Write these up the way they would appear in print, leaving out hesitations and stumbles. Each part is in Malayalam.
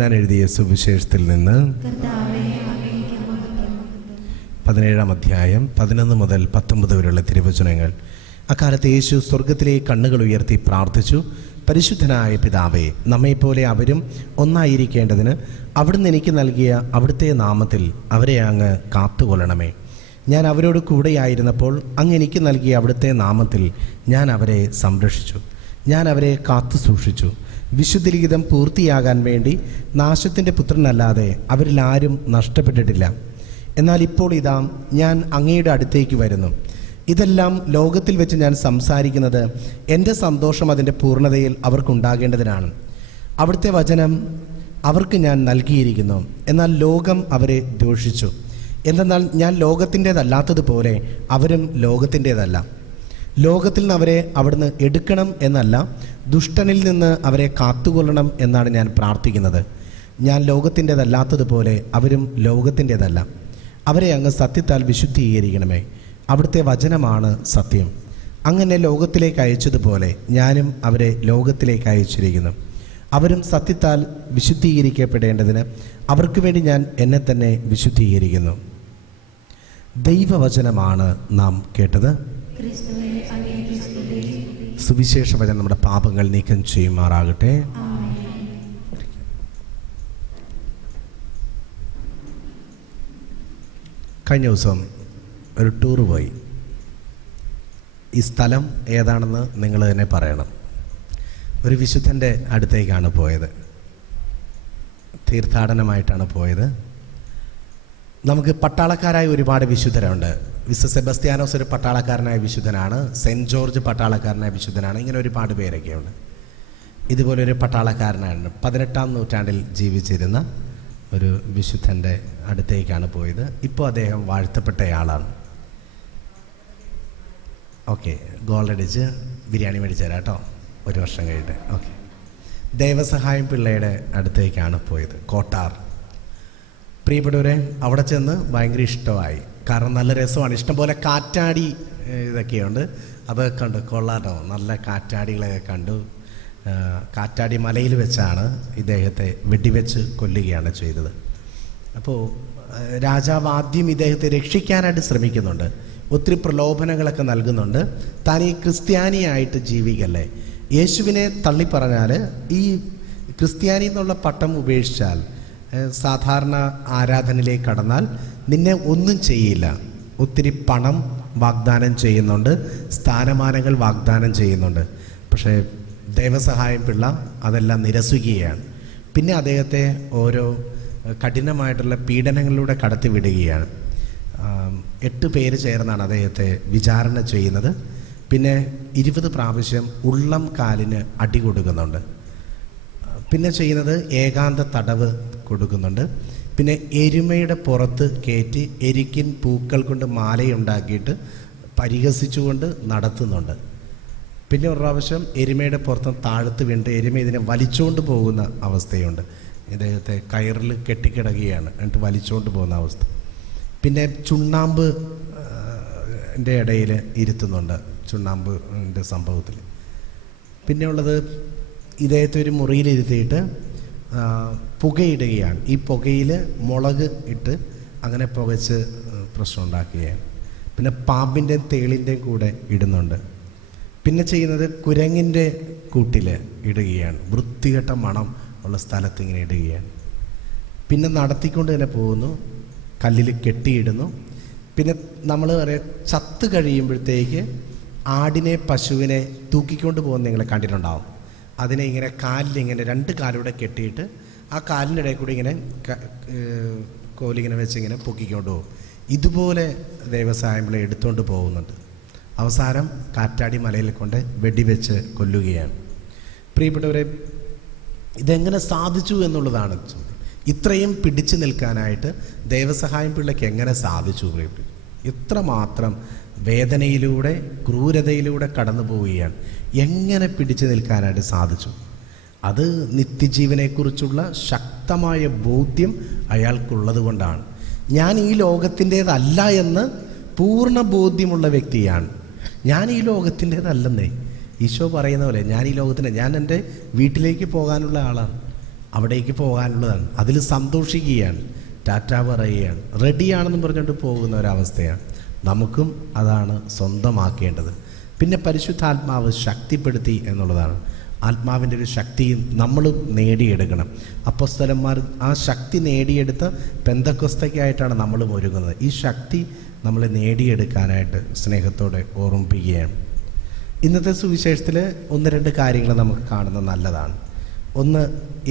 ഞാൻ എഴുതിയ സുവിശേഷത്തിൽ നിന്ന് 17-ാം അധ്യായം 11 മുതൽ 19 വരെയുള്ള തിരുവചനങ്ങൾ. അക്കാലത്ത് യേശു സ്വർഗത്തിലേക്ക് കണ്ണുകൾ ഉയർത്തി പ്രാർത്ഥിച്ചു. പരിശുദ്ധനായ പിതാവേ, നമ്മെപ്പോലെ അവരും ഒന്നായിരിക്കേണ്ടതിന് അവിടുന്ന് എനിക്ക് നൽകിയ അവിടുത്തെ നാമത്തിൽ അവരെ അങ്ങ് കാത്തുകൊള്ളണമേ. ഞാൻ അവരോട് കൂടെയായിരുന്നപ്പോൾ അങ്ങ് എനിക്ക് നൽകിയ അവിടുത്തെ നാമത്തിൽ ഞാൻ അവരെ സംരക്ഷിച്ചു. ഞാൻ അവരെ കാത്തു സൂക്ഷിച്ചു. വിശുദ്ധലിഖിതം പൂർത്തിയാകാൻ വേണ്ടി നാശത്തിൻ്റെ പുത്രനല്ലാതെ അവരിൽ ആരും നഷ്ടപ്പെട്ടിട്ടില്ല. എന്നാൽ ഇപ്പോൾ ഇതാ ഞാൻ അങ്ങയുടെ അടുത്തേക്ക് വരുന്നു. ഇതെല്ലാം ലോകത്തിൽ വെച്ച് ഞാൻ സംസാരിക്കുന്നത് എൻ്റെ സന്തോഷം അതിൻ്റെ പൂർണ്ണതയിൽ അവർക്കുണ്ടാകേണ്ടതിനാണ്. അവിടുത്തെ വചനം അവർക്ക് ഞാൻ നൽകിയിരിക്കുന്നു. എന്നാൽ ലോകം അവരെ ദൂഷിച്ചു. എന്തെന്നാൽ ഞാൻ ലോകത്തിൻ്റേതല്ലാത്തതുപോലെ അവരും ലോകത്തിൻ്റേതല്ല. ലോകത്തിൽ നിന്ന് അവരെ അവിടുന്ന് എടുക്കണം എന്നല്ല, ദുഷ്ടനിൽ നിന്ന് അവരെ കാത്തുകൊള്ളണം എന്നാണ് ഞാൻ പ്രാർത്ഥിക്കുന്നത്. ഞാൻ ലോകത്തിൻ്റേതല്ലാത്തതുപോലെ അവരും ലോകത്തിൻ്റേതല്ല. അവരെ അങ്ങ് സത്യത്താൽ വിശുദ്ധീകരിക്കണമേ. അവിടുത്തെ വചനമാണ് സത്യം. അങ്ങനെ ലോകത്തിലേക്ക് അയച്ചതുപോലെ ഞാനും അവരെ ലോകത്തിലേക്ക് അയച്ചിരിക്കുന്നു. അവരും സത്യത്താൽ വിശുദ്ധീകരിക്കപ്പെടേണ്ടതിന് അവർക്ക് വേണ്ടി ഞാൻ എന്നെ തന്നെ വിശുദ്ധീകരിക്കുന്നു. ദൈവവചനമാണ് നാം കേട്ടത്. സുവിശേഷ വചനം നമ്മുടെ പാപങ്ങൾ നീക്കം ചെയ്യുമാറാകട്ടെ. കഴിഞ്ഞ ദിവസം ഒരു ടൂർ പോയി. ഈ സ്ഥലം ഏതാണെന്ന് നിങ്ങൾ തന്നെ പറയണം. ഒരു വിശുദ്ധൻ്റെ അടുത്തേക്കാണ് പോയത്. തീർത്ഥാടനമായിട്ടാണ് പോയത്. നമുക്ക് പട്ടാളക്കാരായ ഒരുപാട് വിശുദ്ധരുണ്ട്. വിശുദ്ധ സെബസ്ത്യാനോസ് ഒരു പട്ടാളക്കാരനായ വിശുദ്ധനാണ്. Cent George പട്ടാളക്കാരനായ വിശുദ്ധനാണ്. ഇങ്ങനെ ഒരുപാട് പേരൊക്കെയുണ്ട്. ഇതുപോലൊരു പട്ടാളക്കാരനാണ് 18-ാം നൂറ്റാണ്ടിൽ ജീവിച്ചിരുന്ന ഒരു വിശുദ്ധൻ്റെ അടുത്തേക്കാണ് പോയത്. ഇപ്പോൾ അദ്ദേഹം വാഴ്ത്തപ്പെട്ടയാളാണ്. ഓക്കെ, ഗോൾഡടിച്ച് ബിരിയാണി മേടിച്ചു തരാം കേട്ടോ, ഒരു വർഷം കഴിഞ്ഞിട്ട്. ഓക്കെ, ദേവസഹായം പിള്ളയുടെ അടുത്തേക്കാണ് പോയത്, കോട്ടാർ. പ്രിയപ്പെട്ടവരെ, അവിടെ ചെന്ന് ഭയങ്കര ഇഷ്ടമായി. കാരണം നല്ല രസമാണ്. ഇഷ്ടംപോലെ കാറ്റാടി ഇതൊക്കെയുണ്ട്. അതൊക്കെ കണ്ടു, കൊള്ളാട്ടോ. നല്ല കാറ്റാടികളൊക്കെ കണ്ടു. കാറ്റാടി മലയിൽ വെച്ചാണ് ഇദ്ദേഹത്തെ വെടിവെച്ച് കൊല്ലുകയാണ് ചെയ്തത്. അപ്പോൾ രാജാവ് ആദ്യം ഇദ്ദേഹത്തെ രക്ഷിക്കാനായിട്ട് ശ്രമിക്കുന്നുണ്ട്. ഒത്തിരി പ്രലോഭനങ്ങളൊക്കെ നൽകുന്നുണ്ട്. താൻ ഈ ക്രിസ്ത്യാനിയായിട്ട് ജീവിക്കല്ലേ, യേശുവിനെ തള്ളിപ്പറഞ്ഞാൽ, ഈ ക്രിസ്ത്യാനി എന്നുള്ള പട്ടം ഉപേക്ഷിച്ചാൽ, സാധാരണ ആരാധനയിലേക്ക് കടന്നാൽ നിന്നെ ഒന്നും ചെയ്യില്ല. ഒത്തിരി പണം വാഗ്ദാനം ചെയ്യുന്നുണ്ട്, സ്ഥാനമാനങ്ങൾ വാഗ്ദാനം ചെയ്യുന്നുണ്ട്. പക്ഷേ ദേവസഹായം പിള്ള അതെല്ലാം നിരസിക്കുകയാണ്. പിന്നെ അദ്ദേഹത്തെ ഓരോ കഠിനമായിട്ടുള്ള പീഡനങ്ങളിലൂടെ കടത്തിവിടുകയാണ്. 8 പേര് ചേർന്നാണ് അദ്ദേഹത്തെ വിചാരണ ചെയ്യുന്നത്. പിന്നെ 20 പ്രാവശ്യം ഉള്ളം കാലിന് അടി കൊടുക്കുന്നുണ്ട്. പിന്നെ ചെയ്യുന്നത് ഏകാന്ത തടവ് കൊടുക്കുന്നുണ്ട്. പിന്നെ എരുമയുടെ പുറത്ത് കയറ്റി എരിക്കിൻ പൂക്കൾ കൊണ്ട് മാലയുണ്ടാക്കിയിട്ട് പരിഹസിച്ചുകൊണ്ട് നടത്തുന്നുണ്ട്. പിന്നെ ഒരു പ്രാവശ്യം എരുമയുടെ പുറത്ത് താഴത്ത് വീണ്ട് എരുമ ഇതിനെ വലിച്ചുകൊണ്ട് പോകുന്ന അവസ്ഥയുണ്ട്. ഇദ്ദേഹത്തെ കയറിൽ കെട്ടിക്കിടക്കുകയാണ്, എന്നിട്ട് വലിച്ചുകൊണ്ട് പോകുന്ന അവസ്ഥ. പിന്നെ ചുണ്ണാമ്പ് ൻ്റെ ഇടയിൽ ഇരുത്തുന്നുണ്ട്, ചുണ്ണാമ്പിൻ്റെ സംഭവത്തിൽ. പിന്നെ ഉള്ളത്, ഇദ്ദേഹത്തെ ഒരു മുറിയിലിരുത്തിയിട്ട് പുകയിടുകയാണ്. ഈ പുകയിൽ മുളക് ഇട്ട് അങ്ങനെ പുകച്ച് പ്രശ്നം ഉണ്ടാക്കുകയാണ്. പിന്നെ പാമ്പിൻ്റെയും തേളിൻ്റെയും കൂടെ ഇടുന്നുണ്ട്. പിന്നെ ചെയ്യുന്നത് കുരങ്ങിൻ്റെ കൂട്ടിൽ ഇടുകയാണ്. വൃത്തികെട്ട മണം ഉള്ള സ്ഥലത്ത് ഇങ്ങനെ ഇടുകയാണ്. പിന്നെ നടത്തിക്കൊണ്ട് തന്നെ പോകുന്നു, കല്ലിൽ കെട്ടിയിടുന്നു. പിന്നെ നമ്മൾ പറയാം, ചത്ത് കഴിയുമ്പോഴത്തേക്ക് ആടിനെ പശുവിനെ തൂക്കിക്കൊണ്ട് പോകുന്ന നിങ്ങൾ കണ്ടിട്ടുണ്ടാവും. അതിനെ ഇങ്ങനെ കാലിലിങ്ങനെ 2 കാലൂടെ കെട്ടിയിട്ട് ആ കാലിൻ്റെ ഇടയിൽ കൂടി ഇങ്ങനെ കോലിങ്ങനെ വെച്ച് ഇങ്ങനെ പൊക്കിക്കൊണ്ട് പോകും. ഇതുപോലെ ദേവസഹായം പിള്ള എടുത്തുകൊണ്ട് പോകുന്നുണ്ട്. അവസാനം കാറ്റാടി മലയിൽ കൊണ്ട് വെടിവെച്ച് കൊല്ലുകയാണ്. പ്രിയപ്പെട്ടവരെ, ഇതെങ്ങനെ സാധിച്ചു എന്നുള്ളതാണ് ചോദ്യം. ഇത്രയും പിടിച്ചു നിൽക്കാനായിട്ട് ദേവസഹായം പിള്ളയ്ക്ക് എങ്ങനെ സാധിച്ചു? പ്രിയപ്പെട്ടു, ഇത്രമാത്രം വേദനയിലൂടെ ക്രൂരതയിലൂടെ കടന്നു പോവുകയാണ്. എങ്ങനെ പിടിച്ചു നിൽക്കാനായിട്ട് സാധിച്ചു? അത് നിത്യജീവനെക്കുറിച്ചുള്ള ശക്തമായ ബോധ്യം അയാൾക്കുള്ളത് കൊണ്ടാണ്. ഞാൻ ഈ ലോകത്തിൻ്റേതല്ല എന്ന് പൂർണ്ണ ബോധ്യമുള്ള വ്യക്തിയാണ്. ഞാൻ ഈ ലോകത്തിൻ്റേതല്ലെന്നേ ഈശോ പറയുന്ന പോലെ, ഞാൻ ഈ ലോകത്തിൻ്റെ, ഞാൻ എൻ്റെ വീട്ടിലേക്ക് പോകാനുള്ള ആളാണ്. അവിടേക്ക് പോകാനുള്ളതാണ്. അതിൽ സന്തോഷിക്കുകയാണ്, ടാറ്റ പറയുകയാണ്, റെഡിയാണെന്ന് പറഞ്ഞുകൊണ്ട് പോകുന്ന ഒരവസ്ഥയാണ്. നമുക്കും അതാണ് സ്വന്തമാക്കേണ്ടത്. പിന്നെ പരിശുദ്ധാത്മാവ് ശക്തിപ്പെടുത്തി എന്നുള്ളതാണ്. ആത്മാവിൻ്റെ ഒരു ശക്തിയും നമ്മളും നേടിയെടുക്കണം. അപ്പോസ്തലന്മാർ ആ ശക്തി നേടിയെടുത്ത് പെന്തക്കൊസ്തയ്ക്കായിട്ടാണ് നമ്മളും ഒരുങ്ങുന്നത്. ഈ ശക്തി നമ്മളെ നേടിയെടുക്കാനായിട്ട് സ്നേഹത്തോടെ ഓർമ്മിപ്പിക്കുകയാണ്. ഇന്നത്തെ സുവിശേഷത്തിൽ 1-2 കാര്യങ്ങൾ നമുക്ക് കാണുന്നത് നല്ലതാണ്. ഒന്ന്,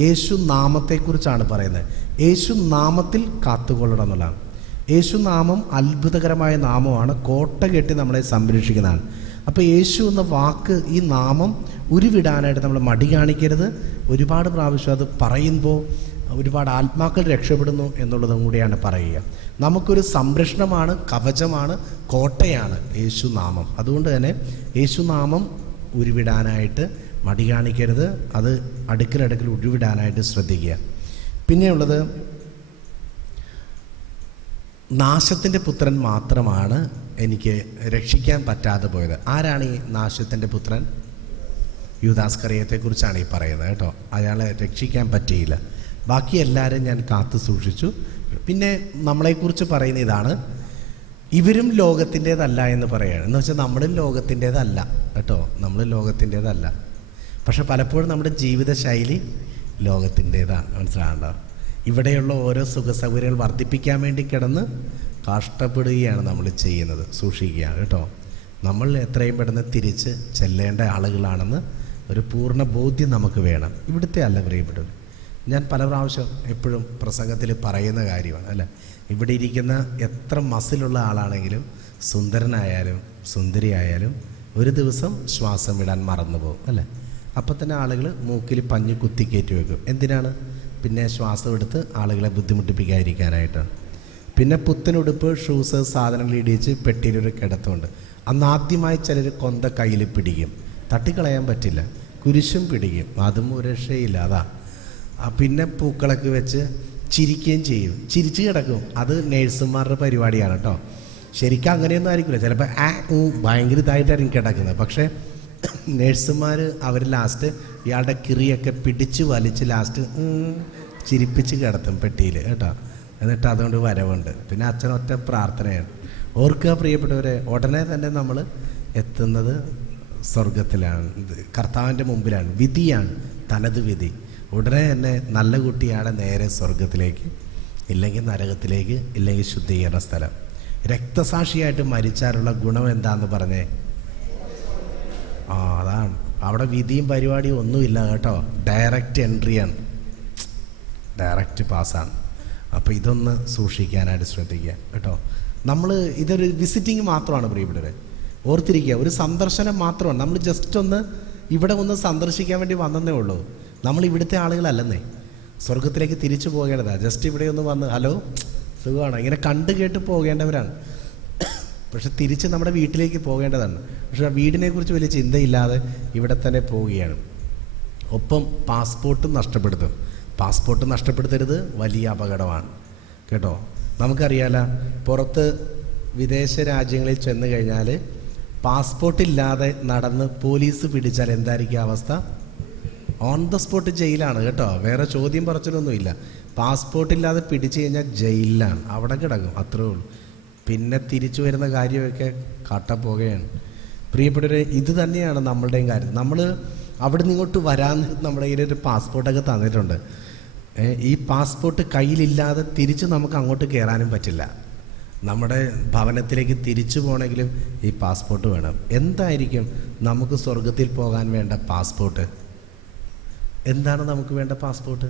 യേശു നാമത്തെക്കുറിച്ചാണ് പറയുന്നത്. യേശു നാമത്തിൽ കാത്തുകൊള്ളണം എന്നുള്ളതാണ്. യേശു നാമം അത്ഭുതകരമായ നാമമാണ്, കോട്ട കെട്ടി നമ്മളെ സംരക്ഷിക്കുന്നതാണ്. അപ്പോൾ യേശു എന്ന വാക്ക്, ഈ നാമം ഉരുവിടാനായിട്ട് നമ്മൾ മടി കാണിക്കരുത്. ഒരുപാട് പ്രാവശ്യം അത് പറയുമ്പോൾ ഒരുപാട് ആത്മാക്കൾ രക്ഷപ്പെടുന്നു എന്നുള്ളതും കൂടിയാണ് പറയുക. നമുക്കൊരു സംരക്ഷണമാണ്, കവചമാണ്, കോട്ടയാണ് യേശു നാമം. അതുകൊണ്ട് തന്നെ യേശു നാമം ഉരുവിടാനായിട്ട് മടി കാണിക്കരുത്. അത് അടുക്കലടുക്കൽ ഉരുവിടാനായിട്ട് ശ്രദ്ധിക്കുക. പിന്നെയുള്ളത്, നാശത്തിൻ്റെ പുത്രൻ മാത്രമാണ് എനിക്ക് രക്ഷിക്കാൻ പറ്റാതെ പോയത്. ആരാണ് ഈ നാശത്തിൻ്റെ പുത്രൻ? യൂദാസ്കറിയത്തെക്കുറിച്ചാണ് ഈ പറയുന്നത് കേട്ടോ. അയാളെ രക്ഷിക്കാൻ പറ്റിയില്ല. ബാക്കി എല്ലാവരും ഞാൻ കാത്തു സൂക്ഷിച്ചു. പിന്നെ നമ്മളെക്കുറിച്ച് പറയുന്ന ഇതാണ്, ഇവരും ലോകത്തിൻ്റേതല്ല എന്ന് പറയുകയാണ്. എന്ന് വെച്ചാൽ നമ്മളും ലോകത്തിൻ്റേതല്ല കേട്ടോ, നമ്മൾ ലോകത്തിൻ്റേതല്ല. പക്ഷെ പലപ്പോഴും നമ്മുടെ ജീവിതശൈലി ലോകത്തിൻ്റേതാണ്. മനസ്സിലാകണ്ടോ? ഇവിടെയുള്ള ഓരോ സുഖസൗകര്യങ്ങൾ വർദ്ധിപ്പിക്കാൻ വേണ്ടി കിടന്ന് കഷ്ടപ്പെടുകയാണ് നമ്മൾ ചെയ്യുന്നത്. സൂക്ഷിക്കുകയാണ് കേട്ടോ. നമ്മൾ എത്രയും പെട്ടെന്ന് തിരിച്ച് ചെല്ലേണ്ട ആളുകളാണെന്ന് ഒരു പൂർണ്ണ ബോധ്യം നമുക്ക് വേണം. ഇവിടുത്തെ അല്ല പ്രിയപ്പെട്ടവർ. ഞാൻ പല പ്രാവശ്യം എപ്പോഴും പ്രസംഗത്തിൽ പറയുന്ന കാര്യമാണ് അല്ലേ. ഇവിടെ ഇരിക്കുന്ന എത്ര മസിലുള്ള ആളാണെങ്കിലും, സുന്ദരനായാലും സുന്ദരിയായാലും, ഒരു ദിവസം ശ്വാസം വിടാൻ മറന്നു പോകും അല്ലേ. അപ്പം തന്നെ ആളുകൾ മൂക്കിൽ പഞ്ഞ് കുത്തിക്കയറ്റി വെക്കും. എന്തിനാണ്? പിന്നെ ശ്വാസം എടുത്ത് ആളുകളെ ബുദ്ധിമുട്ടിപ്പിക്കാതിരിക്കാനായിട്ടാണ്. പിന്നെ പുത്തനുടുപ്പ്, ഷൂസ്, സാധനങ്ങൾ ഇടിച്ച് പെട്ടിയിലൊരു കിടത്തുണ്ട്. അന്ന് ആദ്യമായി ചിലർ കൊന്ത കയ്യിൽ പിടിക്കും, തട്ടിക്കളയാൻ പറ്റില്ല. കുരിശും പിടിക്കും, അതും ഒരു രക്ഷയില്ല. അതാ. പിന്നെ പൂക്കളൊക്കെ വെച്ച് ചിരിക്കുകയും ചെയ്യും, ചിരിച്ച് കിടക്കും. അത് നേഴ്സുമാരുടെ പരിപാടിയാണ് കേട്ടോ. ശരിക്കും അങ്ങനെയൊന്നും ആയിരിക്കില്ല. ചിലപ്പോൾ ഭയങ്കര ഇതായിട്ടായിരിക്കും കിടക്കുന്നത്. പക്ഷേ നേഴ്സുമാർ അവർ ലാസ്റ്റ് ഇയാളുടെ കിറിയൊക്കെ പിടിച്ച് വലിച്ച് ലാസ്റ്റ് ചിരിപ്പിച്ച് കിടത്തും പെട്ടിയിൽ കേട്ടോ. എന്നിട്ട് അതുകൊണ്ട് വരവുണ്ട്. പിന്നെ അച്ഛനൊറ്റ പ്രാർത്ഥനയാണ്. ഓർക്കുക പ്രിയപ്പെട്ടവരെ, ഉടനെ തന്നെ നമ്മൾ എത്തുന്നത് സ്വർഗത്തിലാണ്, കർത്താവിൻ്റെ മുമ്പിലാണ്. വിധിയാണ്, തനത് വിധി. ഉടനെ തന്നെ നല്ല കുട്ടിയാണ് നേരെ സ്വർഗത്തിലേക്ക്, ഇല്ലെങ്കിൽ നരകത്തിലേക്ക്, ഇല്ലെങ്കിൽ ശുദ്ധീകരണ സ്ഥലം. രക്തസാക്ഷിയായിട്ട് മരിച്ചാലുള്ള ഗുണം എന്താണെന്ന് പറഞ്ഞേ? അതാണ്. അവിടെ വിധിയും പരിപാടിയും ഒന്നുമില്ല കേട്ടോ. ഡയറക്റ്റ് എൻട്രിയാണ്, ഡയറക്റ്റ് പാസ്സാണ്. അപ്പോൾ ഇതൊന്ന് സൂക്ഷിക്കാനായിട്ട് ശ്രദ്ധിക്കുക കേട്ടോ. നമ്മൾ ഇതൊരു വിസിറ്റിംഗ് മാത്രമാണ് പ്രിയപ്പെട്ടവരെ, ഓർത്തിരിക്കുക. ഒരു സന്ദർശനം മാത്രമാണ്. നമ്മൾ ജസ്റ്റ് ഒന്ന് ഇവിടെ ഒന്ന് സന്ദർശിക്കാൻ വേണ്ടി വന്നതേ ഉള്ളൂ. നമ്മൾ ഇവിടുത്തെ ആളുകളല്ലെന്നേ. സ്വർഗത്തിലേക്ക് തിരിച്ചു പോകേണ്ടതാണ്. ജസ്റ്റ് ഇവിടെ ഒന്ന് വന്ന് ഹലോ സുഖമാണ് ഇങ്ങനെ കണ്ടു കേട്ട് പോകേണ്ടവരാണ്. പക്ഷെ തിരിച്ച് നമ്മുടെ വീട്ടിലേക്ക് പോകേണ്ടതാണ്. പക്ഷെ ആ വീടിനെക്കുറിച്ച് വലിയ ചിന്തയില്ലാതെ ഇവിടെ തന്നെ പോവുകയാണ്. ഒപ്പം പാസ്പോർട്ടും നഷ്ടപ്പെടുത്തും. പാസ്പോർട്ട് നഷ്ടപ്പെടുത്തരുത്, വലിയ അപകടമാണ് കേട്ടോ. നമുക്കറിയാലോ, പുറത്ത് വിദേശ രാജ്യങ്ങളിൽ ചെന്ന് കഴിഞ്ഞാൽ പാസ്പോർട്ടില്ലാതെ നടന്ന് പോലീസ് പിടിച്ചാൽ എന്തായിരിക്കും അവസ്ഥ? ഓൺ ദ സ്പോട്ട് ജയിലാണ് കേട്ടോ. വേറെ ചോദ്യം പറച്ചിലൊന്നുമില്ല. പാസ്പോർട്ടില്ലാതെ പിടിച്ചു കഴിഞ്ഞാൽ ജയിലിലാണ്, അവിടെ കിടക്കും, അത്രേ ഉള്ളൂ. പിന്നെ തിരിച്ചു വരുന്ന കാര്യമൊക്കെ കട്ടപ്പോകുകയാണ്. പ്രിയപ്പെട്ടവരെ, ഇത് തന്നെയാണ് നമ്മളുടെയും കാര്യം. നമ്മൾ അവിടെ നിന്ന് ഇങ്ങോട്ട് വരാൻ നമ്മുടെ കയ്യിലൊരു പാസ്പോർട്ടൊക്കെ തന്നിട്ടുണ്ട്. ഈ പാസ്പോർട്ട് കയ്യിലില്ലാതെ തിരിച്ച് നമുക്ക് അങ്ങോട്ട് കയറാനും പറ്റില്ല. നമ്മുടെ ഭവനത്തിലേക്ക് തിരിച്ചു പോകണമെങ്കിലും ഈ പാസ്പോർട്ട് വേണം. എന്തായിരിക്കും നമുക്ക് സ്വർഗത്തിൽ പോകാൻ വേണ്ട പാസ്പോർട്ട്? എന്താണ് നമുക്ക് വേണ്ട പാസ്പോർട്ട്?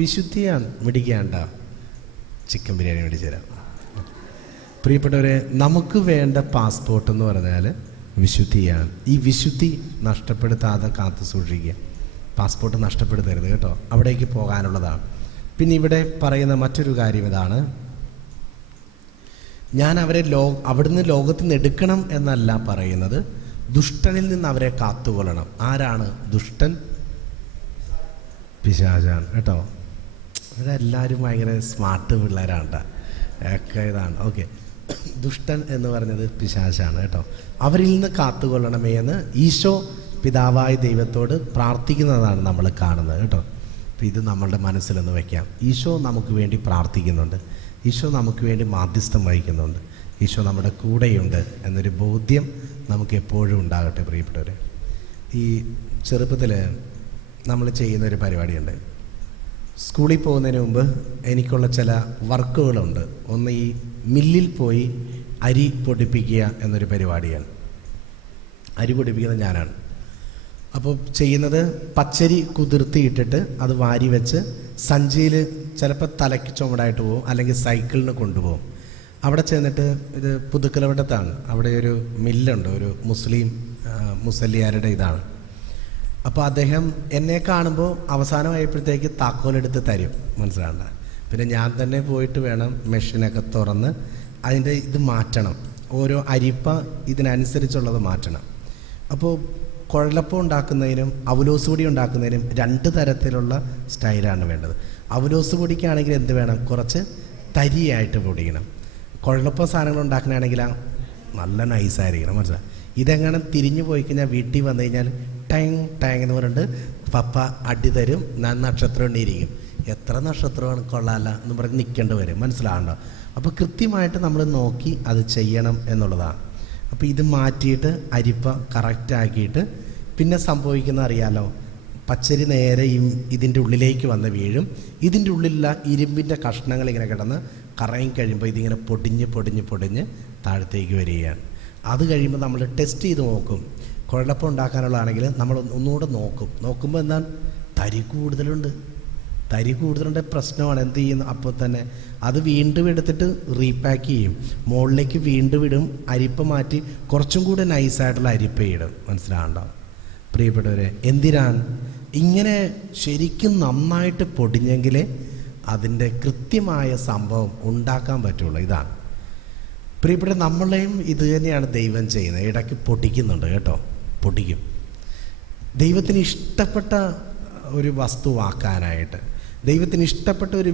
വിശുദ്ധിയാണ്. മേടിക്കാണ്ട ചിക്കൻ ബിരിയാണി മേടിച്ചു തരാം. പ്രിയപ്പെട്ടവരെ, നമുക്ക് വേണ്ട പാസ്പോർട്ട് എന്ന് പറഞ്ഞാൽ വിശുദ്ധിയാണ്. ഈ വിശുദ്ധി നഷ്ടപ്പെടുത്താതെ കാത്തു സൂക്ഷിക്കുക. പാസ്പോർട്ട് നഷ്ടപ്പെടുത്തരുത് കേട്ടോ. അവിടേക്ക് പോകാനുള്ളതാണ്. പിന്നെ ഇവിടെ പറയുന്ന മറ്റൊരു കാര്യം ഇതാണ്, ഞാൻ അവരെ അവിടുന്ന് ലോകത്തിൽ നിന്ന് എടുക്കണം എന്നല്ല പറയുന്നത്, ദുഷ്ടനിൽ നിന്ന് അവരെ കാത്തുകൊള്ളണം. ആരാണ് ദുഷ്ടൻ? പിശാചാണ് കേട്ടോ. ഇതെല്ലാവരും ഭയങ്കര സ്മാർട്ട് പിള്ളേരാണ് ഒക്കെ. ഇതാണ് ഓക്കെ. ദുഷ്ടൻ എന്ന് പറഞ്ഞത് പിശാചാണ് കേട്ടോ. അവരിൽ നിന്ന് കാത്തുകൊള്ളണമേ എന്ന് ഈശോ പിതാവായ ദൈവത്തോട് പ്രാർത്ഥിക്കുന്നതാണ് നമ്മൾ കാണുന്നത് കേട്ടോ. അപ്പോൾ ഇത് നമ്മളുടെ മനസ്സിലൊന്ന് വയ്ക്കാം. ഈശോ നമുക്ക് വേണ്ടി പ്രാർത്ഥിക്കുന്നുണ്ട്, ഈശോ നമുക്ക് വേണ്ടി മാധ്യസ്ഥം വഹിക്കുന്നുണ്ട്, ഈശോ നമ്മുടെ കൂടെയുണ്ട് എന്നൊരു ബോധ്യം നമുക്ക് എപ്പോഴും ഉണ്ടാകട്ടെ പ്രിയപ്പെട്ടവരെ. ഈ ചെറുപ്പത്തിൽ നമ്മൾ ചെയ്യുന്നൊരു പരിപാടിയുണ്ട്. സ്കൂളിൽ പോകുന്നതിന് മുമ്പ് എനിക്കുള്ള ചില വർക്കുകളുണ്ട്. ഒന്ന് ഈ മില്ലിൽ പോയി അരി പൊടിപ്പിക്കുക എന്നൊരു പരിപാടിയാണ്. അരി പൊടിപ്പിക്കുന്നത് ഞാനാണ്. അപ്പോൾ ചെയ്യുന്നത് പച്ചരി കുതിർത്തിയിട്ടിട്ട് അത് വാരി വെച്ച് സഞ്ചിയിൽ ചിലപ്പോൾ തലയ്ക്ക് ചുമടായിട്ട് പോകും, അല്ലെങ്കിൽ സൈക്കിളിന് കൊണ്ടുപോകും. അവിടെ ചെന്നിട്ട്, ഇത് പുതുക്കലവട്ടത്താണ്, അവിടെ ഒരു മില്ലുണ്ട്, ഒരു മുസല്ലിയാരുടെ ഇതാണ്. അപ്പോൾ അദ്ദേഹം എന്നെ കാണുമ്പോൾ അവസാനമായപ്പോഴത്തേക്ക് താക്കോലെടുത്ത് തരും, മനസ്സിലാണ്ട. പിന്നെ ഞാൻ തന്നെ പോയിട്ട് വേണം മെഷീനൊക്കെ തുറന്ന് അതിൻ്റെ ഇത് മാറ്റണം, ഓരോ അരിപ്പ ഇതിനനുസരിച്ചുള്ളത് മാറ്റണം. അപ്പോൾ കുഴലപ്പം ഉണ്ടാക്കുന്നതിനും അവലോസ് പൊടി ഉണ്ടാക്കുന്നതിനും 2 തരത്തിലുള്ള സ്റ്റൈലാണ് വേണ്ടത്. അവലോസ് പൊടിക്കാണെങ്കിൽ എന്ത് വേണം, കുറച്ച് തരിയായിട്ട് പൊടിക്കണം. കുഴലപ്പം സാധനങ്ങൾ ഉണ്ടാക്കുന്നതാണെങ്കിൽ നല്ല നൈസായിരിക്കണം, മനസ്സിലായി. ഇതെങ്ങനെ തിരിഞ്ഞു പോയി കഴിഞ്ഞാൽ വീട്ടിൽ വന്നു കഴിഞ്ഞാൽ ടാങ് ടാങ് എന്ന് പറഞ്ഞിട്ട് പപ്പ അടി തരും, ഞാൻ നക്ഷത്രം എണ്ണിയിരിക്കും. എത്ര നക്ഷത്രമാണ് കൊള്ളാല എന്ന് പറഞ്ഞ് നിൽക്കേണ്ടി വരും, മനസ്സിലാകണ്ടോ. അപ്പോൾ കൃത്യമായിട്ട് നമ്മൾ നോക്കി അത് ചെയ്യണം എന്നുള്ളതാണ്. അപ്പോൾ ഇത് മാറ്റിയിട്ട് അരിപ്പ കറക്റ്റാക്കിയിട്ട് പിന്നെ സംഭവിക്കുന്ന അറിയാലോ, പച്ചരി നേരെ ഇതിൻ്റെ ഉള്ളിലേക്ക് വന്ന് വീഴും. ഇതിൻ്റെ ഉള്ളിലുള്ള ഇരുമ്പിൻ്റെ കഷ്ണങ്ങൾ ഇങ്ങനെ കിടന്ന് കറങ്ങി കഴിയുമ്പോൾ ഇതിങ്ങനെ പൊടിഞ്ഞ് താഴത്തേക്ക് വരികയാണ്. അത് കഴിയുമ്പോൾ നമ്മൾ ടെസ്റ്റ് ചെയ്ത് നോക്കും. കുഴലപ്പം ഉണ്ടാക്കാനുള്ളതാണെങ്കിൽ നമ്മൾ ഒന്നുകൂടെ നോക്കുമ്പോൾ എന്താണ്, തരി കൂടുതലുണ്ട് പ്രശ്നമാണ്. എന്ത് ചെയ്യുന്നു, അപ്പോൾ തന്നെ അത് വീണ്ടും എടുത്തിട്ട് റീപാക്ക് ചെയ്യും, മുകളിലേക്ക് വീണ്ടും ഇടും, അരിപ്പ മാറ്റി കുറച്ചും കൂടെ നൈസായിട്ടുള്ള അരിപ്പ ഇടും, മനസ്സിലാകണ്ടോ പ്രിയപ്പെട്ടവരെ. എന്തിനാണ് ഇങ്ങനെ ശരിക്കും നന്നായിട്ട് പൊടിഞ്ഞെങ്കിലേ അതിൻ്റെ കൃത്യമായ സംഭവം ഉണ്ടാക്കാൻ പറ്റുള്ളൂ. ഇതാണ് പ്രിയപ്പെട്ട, നമ്മളെയും ഇത് തന്നെയാണ് ദൈവം ചെയ്യുന്നത്. ഇടയ്ക്ക് പൊടിക്കുന്നുണ്ട് കേട്ടോ, പൊടിക്കും. ദൈവത്തിന് ഇഷ്ടപ്പെട്ട ഒരു വസ്തുവാക്കാനായിട്ട്, ദൈവത്തിന് ഇഷ്ടപ്പെട്ട ഒരു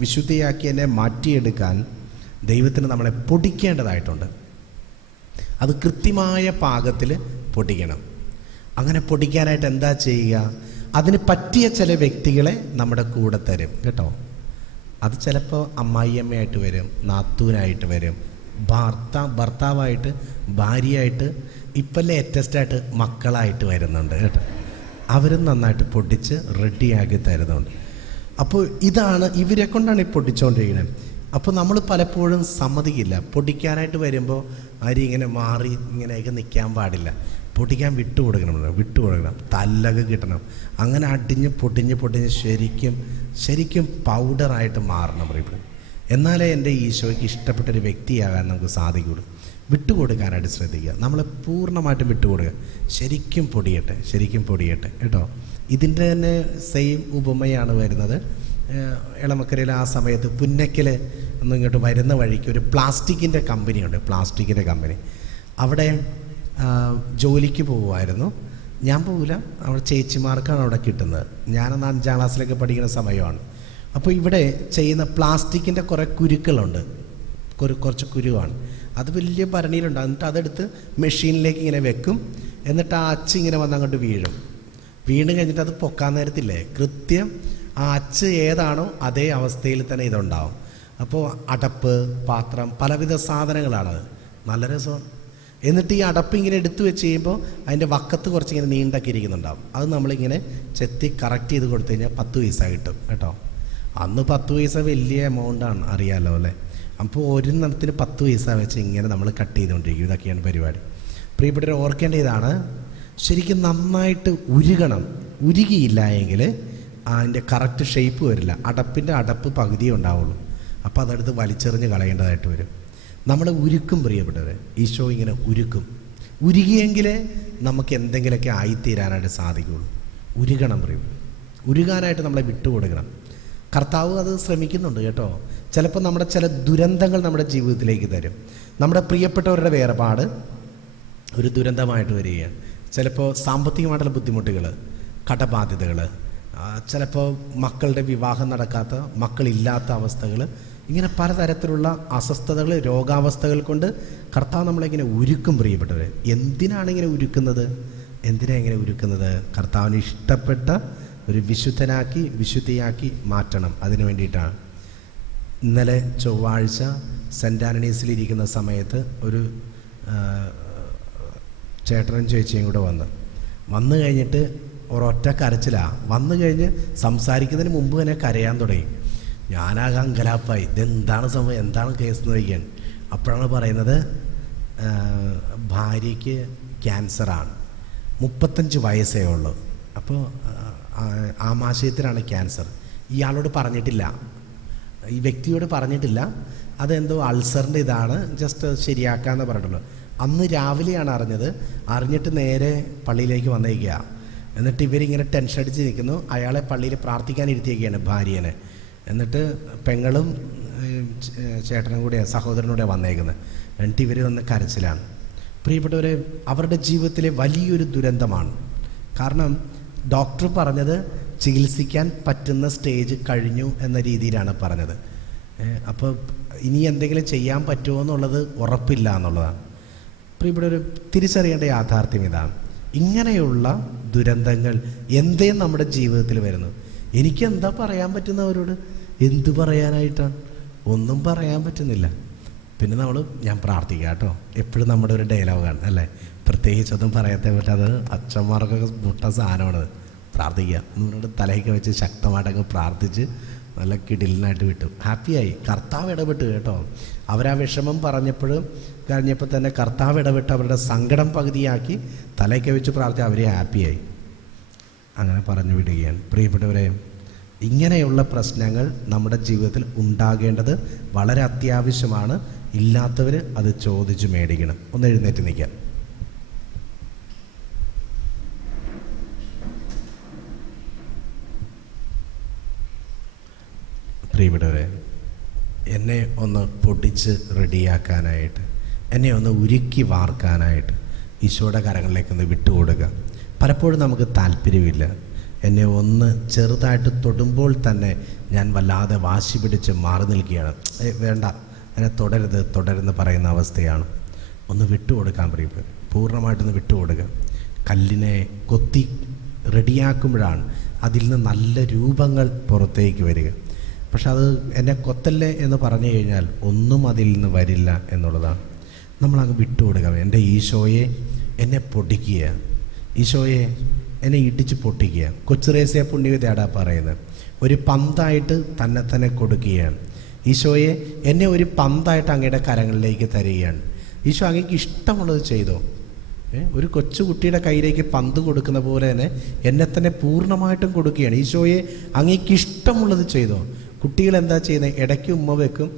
വിശുദ്ധിയാക്കി എന്നെ മാറ്റിയെടുക്കാൻ ദൈവത്തിന് നമ്മളെ പൊടിക്കേണ്ടതായിട്ടുണ്ട്. അത് കൃത്യമായ പാകത്തിൽ പൊടിക്കണം. അങ്ങനെ പൊടിക്കാനായിട്ട് എന്താ ചെയ്യുക, അതിന് പറ്റിയ ചില വ്യക്തികളെ നമ്മുടെ കൂടെ തരും കേട്ടോ. അത് ചിലപ്പോൾ അമ്മായിയമ്മയായിട്ട് വരും, നാത്തൂനായിട്ട് വരും, ഭർത്താവായിട്ട്, ഭാര്യയായിട്ട്, ഇപ്പം ലേറ്റസ്റ്റായിട്ട് മക്കളായിട്ട് വരുന്നുണ്ട് കേട്ടോ. അവരും നന്നായിട്ട് പൊടിച്ച് റെഡിയാക്കി തരുന്നുണ്ട്. അപ്പോൾ ഇവരെ കൊണ്ടാണ് ഈ പൊടിച്ചുകൊണ്ടിരിക്കുന്നത്. അപ്പോൾ നമ്മൾ പലപ്പോഴും സമ്മതിക്കില്ല. പൊടിക്കാനായിട്ട് വരുമ്പോൾ അരി ഇങ്ങനെ മാറി ഇങ്ങനെയൊക്കെ നിൽക്കാൻ പാടില്ല, പൊടിക്കാൻ വിട്ടുകൊടുക്കണം, തല്ലൊക്കെ കിട്ടണം. അങ്ങനെ അടിഞ്ഞ് പൊടിഞ്ഞ് ശരിക്കും പൗഡറായിട്ട് മാറണം പറയപ്പെടും. എന്നാലേ എൻ്റെ ഈശോയ്ക്ക് ഇഷ്ടപ്പെട്ടൊരു വ്യക്തിയാകാൻ നമുക്ക് സാധിക്കുള്ളൂ. വിട്ടുകൊടുക്കാനായിട്ട് ശ്രദ്ധിക്കുക, നമ്മൾ പൂർണ്ണമായിട്ടും വിട്ടുകൊടുക്കുക. ശരിക്കും പൊടിയട്ടെ കേട്ടോ. ഇതിൻ്റെ തന്നെ സെയിം ഉപമയാണ് വരുന്നത്. എളമക്കരയിൽ ആ സമയത്ത് പുന്നക്കൽ ഇങ്ങോട്ട് വരുന്ന വഴിക്ക് ഒരു പ്ലാസ്റ്റിക്കിൻ്റെ കമ്പനി. അവിടെ ജോലിക്ക് പോകുമായിരുന്നു. ഞാൻ പോകില്ല, അവിടെ ചേച്ചിമാർക്കാണ് അവിടെ കിട്ടുന്നത്. ഞാനന്ന് 5ാം ക്ലാസ്സിലൊക്കെ പഠിക്കുന്ന സമയമാണ്. അപ്പോൾ ഇവിടെ ചെയ്യുന്ന പ്ലാസ്റ്റിക്കിൻ്റെ കുറേ കുരുക്കളുണ്ട്, കുറച്ച് കുരുവാണ്. അത് വലിയ ഭരണിയിലുണ്ട്. എന്നിട്ട് അതെടുത്ത് മെഷീനിലേക്ക് ഇങ്ങനെ വെക്കും. എന്നിട്ട് ആ അച്ച് ഇങ്ങനെ വന്ന് അങ്ങോട്ട് വീണ് കഴിഞ്ഞിട്ട് അത് പൊക്കാൻ നേരത്തില്ലേ, കൃത്യം ആ അച്ച് ഏതാണോ അതേ അവസ്ഥയിൽ തന്നെ ഇതുണ്ടാവും. അപ്പോൾ അടപ്പ്, പാത്രം, പലവിധ സാധനങ്ങളാണത്. നല്ല രസമാണ്. എന്നിട്ട് ഈ അടപ്പ് ഇങ്ങനെ എടുത്തു വെച്ച് കഴിയുമ്പോൾ അതിൻ്റെ വക്കത്ത് കുറച്ചിങ്ങനെ നീണ്ടൊക്കെ ഇരിക്കുന്നുണ്ടാവും. അത് നമ്മളിങ്ങനെ ചെത്തി കറക്റ്റ് ചെയ്ത് കൊടുത്തു കഴിഞ്ഞാൽ 10 പൈസ കിട്ടും കേട്ടോ. അന്ന് 10 പൈസ വലിയ എമൗണ്ടാണ്, അറിയാമല്ലോ അല്ലേ. അപ്പോൾ ഒരു നടത്തിന് 10 പൈസ വെച്ച് ഇങ്ങനെ നമ്മൾ കട്ട് ചെയ്തുകൊണ്ടിരിക്കും. ഇതൊക്കെയാണ് പരിപാടി. പ്രിയപ്പെട്ടവർ ഓർക്കേണ്ട ഇതാണ്, ശരിക്കും നന്നായിട്ട് ഉരുകിയില്ല എങ്കിൽ അതിൻ്റെ കറക്റ്റ് ഷേപ്പ് വരില്ല. അടപ്പിൻ്റെ അടപ്പ് പകുതിയേ ഉണ്ടാവുള്ളൂ. അപ്പോൾ അതെടുത്ത് വലിച്ചെറിഞ്ഞ് കളയേണ്ടതായിട്ട് വരും. നമ്മൾ ഉരുക്കും പ്രിയപ്പെട്ടവർ. ഈശോ ഇങ്ങനെ ഉരുകിയെങ്കിലേ നമുക്ക് എന്തെങ്കിലുമൊക്കെ ആയിത്തീരാനായിട്ട് സാധിക്കുകയുള്ളൂ. ഉരുകാനായിട്ട് നമ്മളെ വിട്ടുകൊടുക്കണം. കർത്താവ് അത് ശ്രമിക്കുന്നുണ്ട് കേട്ടോ. ചിലപ്പോൾ നമ്മുടെ ചില ദുരന്തങ്ങൾ നമ്മുടെ ജീവിതത്തിലേക്ക് തരും. നമ്മുടെ പ്രിയപ്പെട്ടവരുടെ വേർപാട് ഒരു ദുരന്തമായിട്ട് വരികയാണ്. ചിലപ്പോൾ സാമ്പത്തികമായിട്ടുള്ള ബുദ്ധിമുട്ടുകൾ, കടബാധ്യതകൾ, ചിലപ്പോൾ മക്കളുടെ വിവാഹം നടക്കാത്ത, മക്കളില്ലാത്ത അവസ്ഥകൾ, ഇങ്ങനെ പലതരത്തിലുള്ള അസ്വസ്ഥതകൾ, രോഗാവസ്ഥകൾ കൊണ്ട് കർത്താവ് നമ്മളിങ്ങനെ ഉരുക്കും പ്രിയപ്പെട്ടവർ. എന്തിനാണ് ഇങ്ങനെ ഉരുക്കുന്നത്? എന്തിനാ ഇങ്ങനെ ഉരുക്കുന്നത്? കർത്താവിന് ഇഷ്ടപ്പെട്ട ഒരു വിശുദ്ധിയാക്കി മാറ്റണം. അതിനു വേണ്ടിയിട്ടാണ്. ഇന്നലെ ചൊവ്വാഴ്ച സെൻറ്റ് ആൻ്റണീസിലിരിക്കുന്ന സമയത്ത് ഒരു ചേട്ടനും ചേച്ചിയും കൂടെ വന്നു കഴിഞ്ഞിട്ട് ഒരൊറ്റ കരച്ചിലാണ്. വന്നു കഴിഞ്ഞ് സംസാരിക്കുന്നതിന് മുമ്പ് തന്നെ കരയാൻ തുടങ്ങി. ഞാനാകെ അങ്കലാപ്പായി. ഇതെന്താണ് സംഭവം, എന്താണ് കേസ് എന്ന് ചോദിക്കാൻ. അപ്പോഴാണ് പറയുന്നത് ഭാര്യയ്ക്ക് ക്യാൻസറാണ്, 35 വയസ്സേ ഉള്ളൂ. അപ്പോൾ ആമാശയത്തിലാണ് ക്യാൻസർ. ഇയാളോട് പറഞ്ഞിട്ടില്ല, ഈ വ്യക്തിയോട് പറഞ്ഞിട്ടില്ല. അതെന്തോ അൾസറിൻ്റെ ഇതാണ്, ജസ്റ്റ് ശരിയാക്കാമെന്ന് പറഞ്ഞിട്ടുള്ളൂ. അന്ന് രാവിലെയാണ് അറിഞ്ഞിട്ട് നേരെ പള്ളിയിലേക്ക് വന്നേക്കുക. എന്നിട്ട് ഇവരിങ്ങനെ ടെൻഷൻ അടിച്ച് നിൽക്കുന്നു. അയാളെ പള്ളിയിൽ പ്രാർത്ഥിക്കാനിരുത്തിയേക്കുകയാണ് ഭാര്യനെ. എന്നിട്ട് പെങ്ങളും ചേട്ടനും കൂടെ സഹോദരനൂടെ വന്നേക്കുന്നത്. എന്നിട്ട് ഇവർ വന്ന് കരച്ചിലാണ്. പ്രിയപ്പെട്ടവരെ, അവരുടെ ജീവിതത്തിലെ വലിയൊരു ദുരന്തമാണ്. കാരണം ഡോക്ടർ പറഞ്ഞത് ചികിത്സിക്കാൻ പറ്റുന്ന സ്റ്റേജ് കഴിഞ്ഞു എന്ന രീതിയിലാണ് പറഞ്ഞത്. അപ്പോൾ ഇനി എന്തെങ്കിലും ചെയ്യാൻ പറ്റുമോ എന്നുള്ളത് ഉറപ്പില്ല എന്നുള്ളതാണ്. പ്രിയപ്പെട്ടവർ, തിരിച്ചറിയേണ്ട യാഥാർത്ഥ്യം ഇതാണ്. ഇങ്ങനെയുള്ള ദുരന്തങ്ങൾ എന്തേ നമ്മുടെ ജീവിതത്തിൽ വരുന്നു. എനിക്കെന്താ പറയാൻ പറ്റുന്നവരോട്? എന്തു പറയാനായിട്ടാണ്? ഒന്നും പറയാൻ പറ്റുന്നില്ല. പിന്നെ ഞാൻ പ്രാർത്ഥിക്കാം കേട്ടോ. എപ്പോഴും നമ്മുടെ ഒരു ഡയലോഗാണ് അല്ലേ? പ്രത്യേകിച്ചൊന്നും പറയാത്ത പറ്റാതെ അച്ഛന്മാർക്കൊക്കെ മുട്ട സാധനമാണത്. പ്രാർത്ഥിക്കുക എന്നോട് തലയൊക്കെ വെച്ച് ശക്തമായിട്ടൊക്കെ പ്രാർത്ഥിച്ച് നല്ല കിടിലിനായിട്ട് വിട്ടു. ഹാപ്പിയായി. കർത്താവ് ഇടപെട്ട് കേട്ടോ. അവരാ വിഷമം കഴിഞ്ഞപ്പോൾ തന്നെ കർത്താവ് ഇടപെട്ട് അവരുടെ സങ്കടം പകുതിയാക്കി തലയൊക്കെ വെച്ച് പ്രാർത്ഥിച്ച് അവരെ ഹാപ്പിയായി. അങ്ങനെ പറഞ്ഞു വിടുകയാണ്. പ്രിയപ്പെട്ടവരെ, ഇങ്ങനെയുള്ള പ്രശ്നങ്ങൾ നമ്മുടെ ജീവിതത്തിൽ ഉണ്ടാകേണ്ടത് വളരെ അത്യാവശ്യമാണ്. ഇല്ലാത്തവർ അത് ചോദിച്ചു മേടിക്കണം. ഒന്ന് എഴുന്നേറ്റ് നിൽക്കാം. പ്രിയപ്പെട്ടവരെ, എന്നെ ഒന്ന് പൊടിച്ച് റെഡിയാക്കാനായിട്ട്, എന്നെ ഒന്ന് ഉരുക്കി വാർക്കാനായിട്ട് ഈശോയുടെ കരങ്ങളിലേക്കൊന്ന് വിട്ടുകൊടുക്കുക. പലപ്പോഴും നമുക്ക് താല്പര്യമില്ല. എന്നെ ഒന്ന് ചെറുതായിട്ട് തൊടുമ്പോൾ തന്നെ ഞാൻ വല്ലാതെ വാശി പിടിച്ച് മാറി നിൽക്കുകയാണ്. വേണ്ട, എന്നെ തുടരുന്ന് പറയുന്ന അവസ്ഥയാണ്. ഒന്ന് വിട്ടുകൊടുക്കാൻ പ്രിയപ്പെട്ടവരെ, പൂർണ്ണമായിട്ടൊന്ന് വിട്ടുകൊടുക്കുക. കല്ലിനെ കൊത്തി റെഡിയാക്കുമ്പോഴാണ് അതിൽ നിന്ന് നല്ല രൂപങ്ങൾ പുറത്തേക്ക് വരിക. പക്ഷെ അത് എന്നെ കൊത്തല്ലേ എന്ന് പറഞ്ഞു കഴിഞ്ഞാൽ ഒന്നും അതിൽ നിന്ന് വരില്ല എന്നുള്ളതാണ്. നമ്മളങ്ങ് വിട്ടുകൊടുക്കുക. എൻ്റെ ഈശോയെ എന്നെ പൊടിക്കുക, ഈശോയെ എന്നെ ഇടിച്ച് പൊട്ടിക്കുക. കൊച്ചുറേസ്യ പുണ്യവിതയാടാ പറയുന്നത്. ഒരു പന്തായിട്ട് തന്നെ കൊടുക്കുകയാണ്. ഈശോയെ എന്നെ ഒരു പന്തായിട്ട് അങ്ങയുടെ കരങ്ങളിലേക്ക് തരികയാണ്. ഈശോ അങ്ങേക്ക് ഇഷ്ടമുള്ളത് ചെയ്തോ. ഒരു കൊച്ചുകുട്ടിയുടെ കയ്യിലേക്ക് പന്ത് കൊടുക്കുന്ന പോലെ തന്നെ എന്നെ തന്നെ പൂർണ്ണമായിട്ടും കൊടുക്കുകയാണ്. ഈശോയെ അങ്ങേക്ക് ഇഷ്ടമുള്ളത് ചെയ്തോ. കുട്ടികൾ എന്താ ചെയ്യുന്നത്? ഇടയ്ക്ക് ഉമ്മ വെക്കും,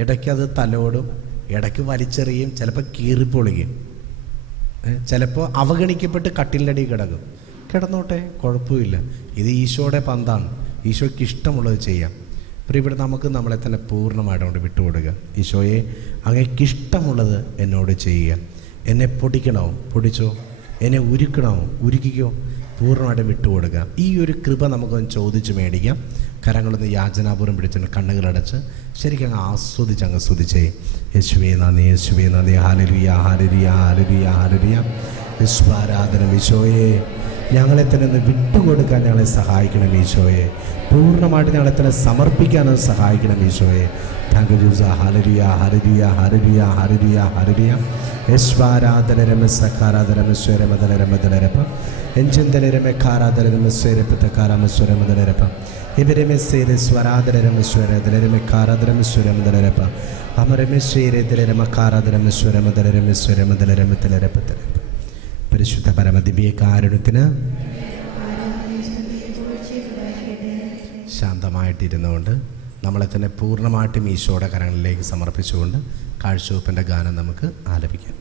ഇടയ്ക്ക് അത് തലോടും, ഇടയ്ക്ക് വലിച്ചെറിയും, ചിലപ്പോൾ കീറിപ്പൊളിക്കും, ചിലപ്പോൾ അവഗണിക്കപ്പെട്ട് കട്ടിലടി കിടക്കും. കിടന്നോട്ടെ, കുഴപ്പമില്ല. ഇത് ഈശോയുടെ പന്താണ്. ഈശോയ്ക്ക് ഇഷ്ടമുള്ളത് ചെയ്യാം. പ്രിയപ്പെട്ട, നമുക്ക് നമ്മളെ തന്നെ പൂർണ്ണമായിട്ട് വിട്ടുകൊടുക്കുക. ഈശോയെ അങ്ങേക്കിഷ്ടമുള്ളത് എന്നോട് ചെയ്യുക. എന്നെ പൊടിക്കണോ, പൊടിച്ചോ. എന്നെ ഉരുക്കണോ, ഉരുക്കിക്കോ. പൂർണ്ണമായിട്ടും വിട്ടുകൊടുക്കുക. ഈ ഒരു കൃപ നമുക്കൊന്ന് ചോദിച്ച് മേടിക്കാം. കരങ്ങളൊന്ന് യാചനാപൂർവ്വം പിടിച്ചിട്ട് കണ്ണുകളടച്ച് ശരിക്കും അങ്ങ് ആസ്വദിച്ച് അങ്ങ് സ്തുതിച്ചേ. യേശുവേ നന്ദി, യേശുവേ നന്ദി. ഹല്ലേലൂയ, ഹല്ലേലൂയ, ഹല്ലേലൂയ, ഹല്ലേലൂയ. യേശുവാരാധന. ഈശോയെ ഞങ്ങളെ തന്നെ ഒന്ന് വിട്ടുകൊടുക്കാൻ ഞങ്ങളെ സഹായിക്കണം ഈശോയെ. പൂർണ്ണമായിട്ട് ഞങ്ങളെ തന്നെ സമർപ്പിക്കാനും സഹായിക്കണം ഈശോയെ. Thank you Jesus. ഹല്ലേലൂയ, ഹല്ലേലൂയ, ഹല്ലേലൂയ, ഹല്ലേലൂയ, ഹല്ലേലൂയ. യേശുവാരാധന. രമസകാരാധരമസ്വരമദലരമദലരപ എഞ്ചന്തലരമക്കാരാധരമസ്വരപതകാരാമസ്വരമദലരപ ഇവരമെസ്സേരെ സ്വരാധരമസ്വരദലരമക്കാരാധരമസ്വരമദലരപ അമരമെസ്സേരദലരമക്കാരാധരമസ്വരമദലരമസ്വരമദലരമദലരപ. പരിശുദ്ധ പരമദിവ്യകാരുണ്യത്തിന് ശാന്തമായിട്ടിരുന്നുകൊണ്ട് നമ്മളെ തന്നെ പൂർണ്ണമായിട്ടും ഈശോയുടെ കരങ്ങളിലേക്ക് സമർപ്പിച്ചുകൊണ്ട് കാഴ്ചവെപ്പിൻ്റെ ഗാനം നമുക്ക് ആലപിക്കാം.